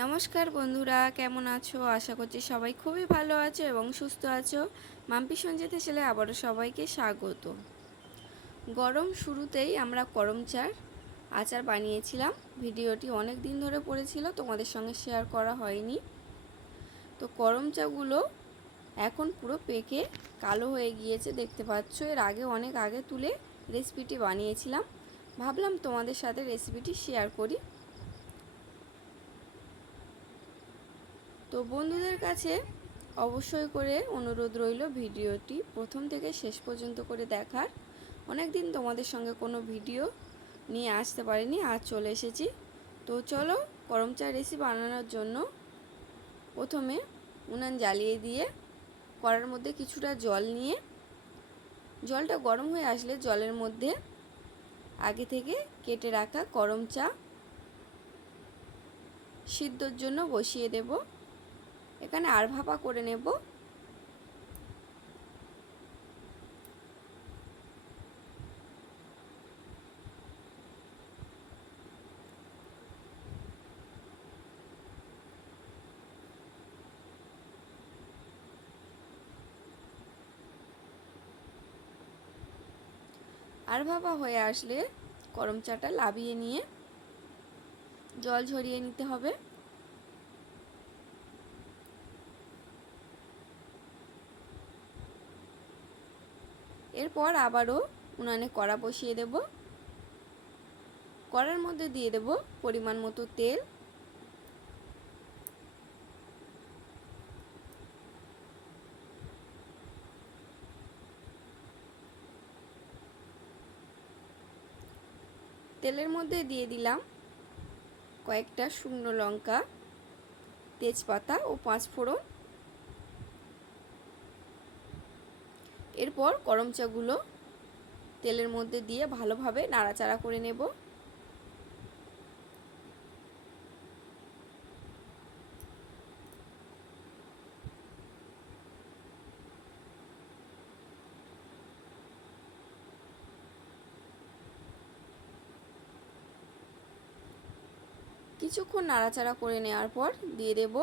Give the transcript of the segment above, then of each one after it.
নমস্কার বন্ধুরা, কেমন আছো? আশা করছি সবাই খুবই ভালো আছো এবং সুস্থ আছো। মাম্পি সঞ্জিত ছেলে আবারও সবাইকে স্বাগত। গরম শুরুতেই আমরা করম চার আচার বানিয়েছিলাম। ভিডিওটি অনেক দিন ধরে পড়েছিল, তোমাদের সঙ্গে শেয়ার করা হয়নি। তো করম চাগুলো এখন পুরো পেকে কালো হয়ে গিয়েছে, দেখতে পাচ্ছ। এর আগে অনেক আগে তুলে রেসিপিটি বানিয়েছিলাম, ভাবলাম তোমাদের সাথে রেসিপিটি শেয়ার করি। তো বন্ধুদের কাছে অবশ্যই করে অনুরোধ রইল ভিডিওটি প্রথম থেকে শেষ পর্যন্ত করে দেখার। অনেক দিন তোমাদের সঙ্গে কোনো ভিডিও নিয়ে আসতে পারিনি, আজ চলে এসেছি। তো চলো, করম চা রেসিপি বানানোর জন্য প্রথমে উনান জ্বালিয়ে দিয়ে কড়ার মধ্যে কিছুটা জল নিয়ে, জলটা গরম হয়ে আসলে জলের মধ্যে আগে থেকে কেটে রাখা করম চা সিদ্ধর জন্য বসিয়ে দেব। এখানে আর ভাপা করে নেব। আর ভাপা হয়ে আসলে করম চাটা লাবিয়ে নিয়ে জল ঝরিয়ে নিতে হবে। এরপর আবারও উনানে কড়া বসিয়ে দেব। কড়ার মধ্যে দিয়ে দেব পরিমাণ মতো তেল। তেলের মধ্যে দিয়ে দিলাম কয়েকটা শুকনো লঙ্কা, তেজপাতা ও 5 ফোড়ন। এরপর করম চাগুলো তেলের মধ্যে দিয়ে ভালোভাবে নাড়াচাড়া করে নেব। কিছুক্ষণ নাড়াচাড়া করে নেওয়ার পর দিয়ে দেব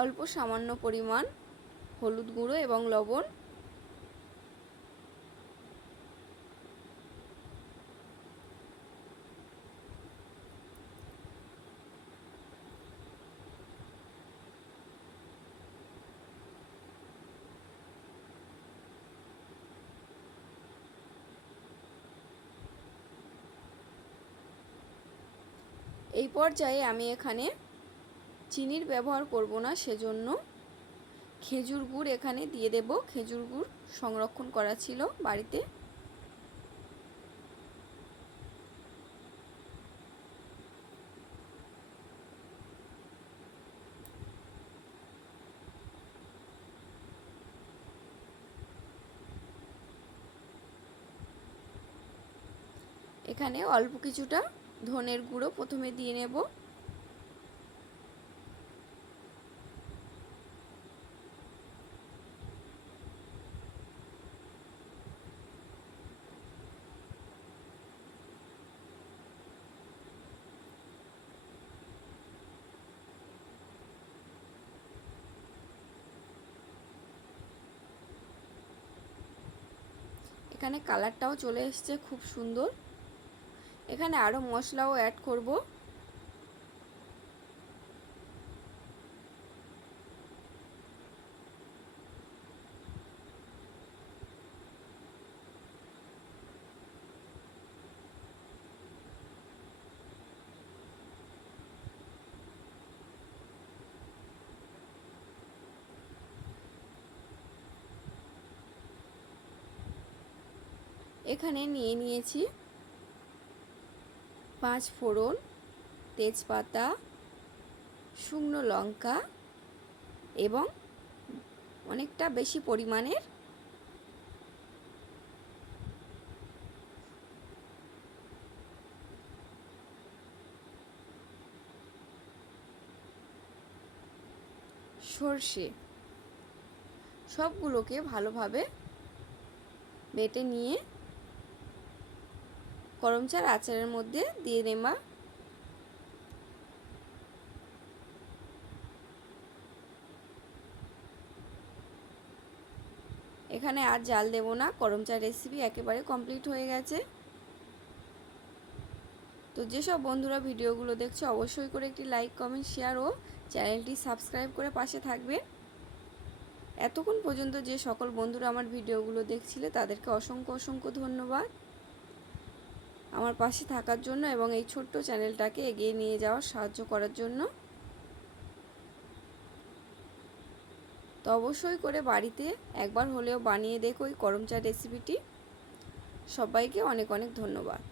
অল্প সামান্য পরিমাণ হলুদ গুঁড়ো এবং লবণ। এই পর্যায়ে আমি এখানে চিনির ব্যবহার করব না, সেজন্য খেজুর গুড় এখানে দিয়ে দেব। খেজুর গুড় সংরক্ষণ করা ছিল বাড়িতে। এখানে অল্প কিছুটা ধনের গুঁড়ো প্রথমে দিয়ে নেব। এখানে কালারটাও চলে এসেছে খুব সুন্দর। এখানে আরও মশলাও অ্যাড করব। এখানে নিয়ে নিয়েছি 5 ফোড়ন, তেজপাতা, শুকনো লঙ্কা এবং অনেকটা বেশি পরিমাণের সর্ষে। সবগুলোকে ভালোভাবে বেটে নিয়ে করম চার আচারের মধ্যে দিয়ে নেবা। এখানে আর জাল দেব না, করম চার রেসিপি একেবারে কমপ্লিট হয়ে গেছে। তো যেসব বন্ধুরা ভিডিওগুলো দেখছো অবশ্যই করে একটি লাইক, কমেন্ট, শেয়ার ও চ্যানেলটি সাবস্ক্রাইব করে পাশে থাকবে। এতক্ষণ পর্যন্ত যে সকল বন্ধুরা আমার ভিডিওগুলো দেখছিলে তাদেরকে অসংখ্য অসংখ্য ধন্যবাদ আমার পাশে থাকার জন্য এবং এই ছোট্ট চ্যানেলটাকে এগিয়ে নিয়ে যাওয়ার সাহায্য করার জন্য। তো অবশ্যই করে বাড়িতে একবার হলেও বানিয়ে দেখো এই করম চা রেসিপিটি। সবাইকে অনেক অনেক ধন্যবাদ।